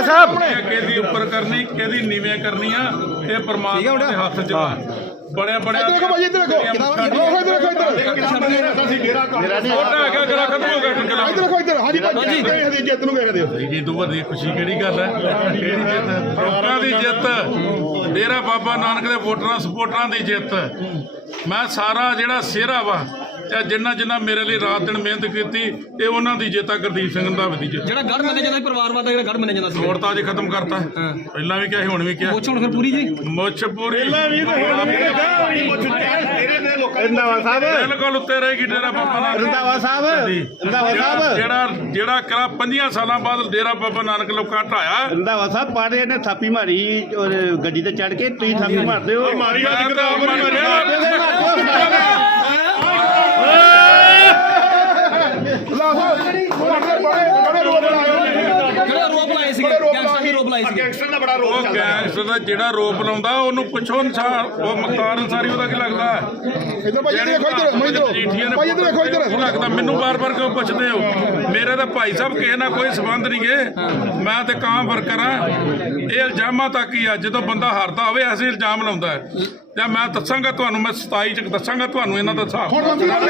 ਬਾਬਾ ਸਾਹਿਬ। ਕਿਹਦੀ ਉੱਪਰ ਕਰਨੀ ਕਿਹਦੀ ਨੀਵੇਂ ਕਰਨੀ ਆ ਇਹ ਪਰਮਾਤਮਾ ਦੇ ਹੱਥ 'ਚ ਵਾ ਬੜਿਆ ਬੜਿਆ ਇੱਧਰ ਦੇਖੋ ਭਾਈ ਇੱਧਰ ਦੇਖੋ। ਇੱਧਰ ਦੇਖੋ ਇੱਧਰ। ਛੋਟਾ ਹੈਗਾ ਗਰਾ ਖਤਮ ਹੋ ਗਿਆ ਟਿਕਲਾ ਇੱਧਰ ਦੇਖੋ ਇੱਧਰ। ਹਾਂਜੀ ਭਾਜੀ ਇਹਦੀ ਜਿੱਤ ਨੂੰ ਵੇਖਦੇ ਹੋ। ਜੀ ਤੋਂ ਵੱਡੀ ਖੁਸ਼ੀ ਕਿਹੜੀ ਗੱਲ ਹੈ? ਕਿਹੜੀ ਜਿੱਤ ਲੋਕਾਂ ਦੀ ਜਿੱਤ। ਡੇਰਾ ਬਾਬਾ ਨਾਨਕ ਦੇ ਵੋਟਰਾਂ ਸਪੋਰਟਰਾਂ ਦੀ ਜਿੱਤ। ਮੈਂ ਸਾਰਾ ਜਿਹੜਾ ਸਿਹਰਾ ਵਾ ਤੇ ਜਿੰਨਾ ਜਿੰਨਾ ਮੇਰੇ ਲਈ ਰਾਤ ਦਿਨ ਮਿਹਨਤ ਕੀਤੀ ਇਹ ਉਹਨਾਂ ਦੀ ਜਿੱਤ ਗੁਰਦੀਪ ਸਿੰਘ ਰੰਧਾਵੇ ਦੀ ਜਿੱਤ ਜਿਹੜਾ ਗੜ ਮੰਨਿਆ ਜਾਂਦਾ ਸੀ, ਪਰਿਵਾਰਵਾਦ ਦਾ ਜਿਹੜਾ ਗੜ ਮੰਨਿਆ ਜਾਂਦਾ ਸੀ। ਵੋਟ ਤਾਂ ਅੱਜ ਖਤਮ ਕਰਤਾ। ਪਹਿਲਾਂ ਵੀ ਕਿਹਾ ਸੀ ਹੁਣ ਵੀ ਕਿਹਾ। ਪੁੱਛ ਹੁਣ ਫਿਰ ਪੂਰੀ ਜੀ? ਮੁੱਛ ਪੂਰੀ। ਰੰਦਾਵਾ ਸਾਹਿਬ ਬਿਲਕੁਲ ਉੱਤੇ ਰਹੇਗੀ ਡੇਰਾ ਬਾਬਾ ਨਾਨਕ। ਰੰਦਾਵਾ ਸਾਹਿਬ ਰੰਦਾਵਾ ਜਿਹੜਾ ਸਾਹਿਬ। ਜਿਹੜਾ ਜਿਹੜਾ ਕਰਾ 50 ਸਾਲਾਂ ਬਾਅਦ ਡੇਰਾ ਬਾਬਾ ਨਾਨਕ ਲੋਕਾਂ ਢਾਇਆ। ਰੰਦਾਵਾ ਸਾਹਿਬ ਪਾੜੇ ਨੇ ਥਾਪੀ ਮਾਰੀ ਔਰ ਗੱਡੀ ਤੇ ਚੜ ਕੇ ਤੁਸੀਂ ਥਾਪੀ ਮਾਰਦੇ ਹੋ। ਮਾਰੀ ਆ ਕਿਤਾਬ ਮਾਰਿਆ ਰੋਪ ਲਾਏ ਸੀਗੇ। ਗੈਂਗਸਟਰ ਦੇ ਰੋਪ ਲਾਏ ਸੀਗੇ ਉਹ ਗੈਂਗਸਟਰ ਦਾ ਜਿਹੜਾ ਰੋਪ ਲਾਉਂਦਾ ਉਹਨੂੰ ਪੁੱਛੋ ਅਨਸਾਰ ਉਹ ਮਖਤਾਰ ਅਨਸਾਰੀ ਉਹਦਾ ਕੀ ਲੱਗਦਾ? ਇੱਧਰ ਭਾਈ ਇੱਧਰ ਦੇਖੋ ਇੱਧਰ ਮੈਂ ਇੱਧਰ ਭਾਈ ਇੱਧਰ ਦੇਖੋ ਇੱਧਰ। ਲੱਗਦਾ ਮੈਨੂੰ ਬਾਰ-ਬਾਰ ਕਿਉਂ ਪੁੱਛਦੇ ਹੋ? ਮੇਰੇ ਤਾਂ ਭਾਈ ਸਾਹਿਬ ਕਿਸੇ ਨਾਲ ਕੋਈ ਸਬੰਧ ਨਹੀਂ ਗੇ। ਮੈਂ ਤੇ ਕਾਂ ਵਰਕਰ ਆ ਇਹ ਇਲਜ਼ਾਮਾਂ ਤੱਕ ਹੀ ਆ ਜਦੋਂ ਬੰਦਾ ਹਾਰਦਾ ਹੋਵੇ ਐਸੇ ਇਲਜ਼ਾਮ ਲਾਉਂਦਾ ਹੈ। ਜਾਂ ਮੈਂ ਦੱਸਾਂਗਾ ਤੁਹਾਨੂੰ ਮੈਂ 27 ਚ ਦੱਸਾਂਗਾ ਤੁਹਾਨੂੰ ਇਹਨਾਂ ਦਾ ਹਿਸਾਬ।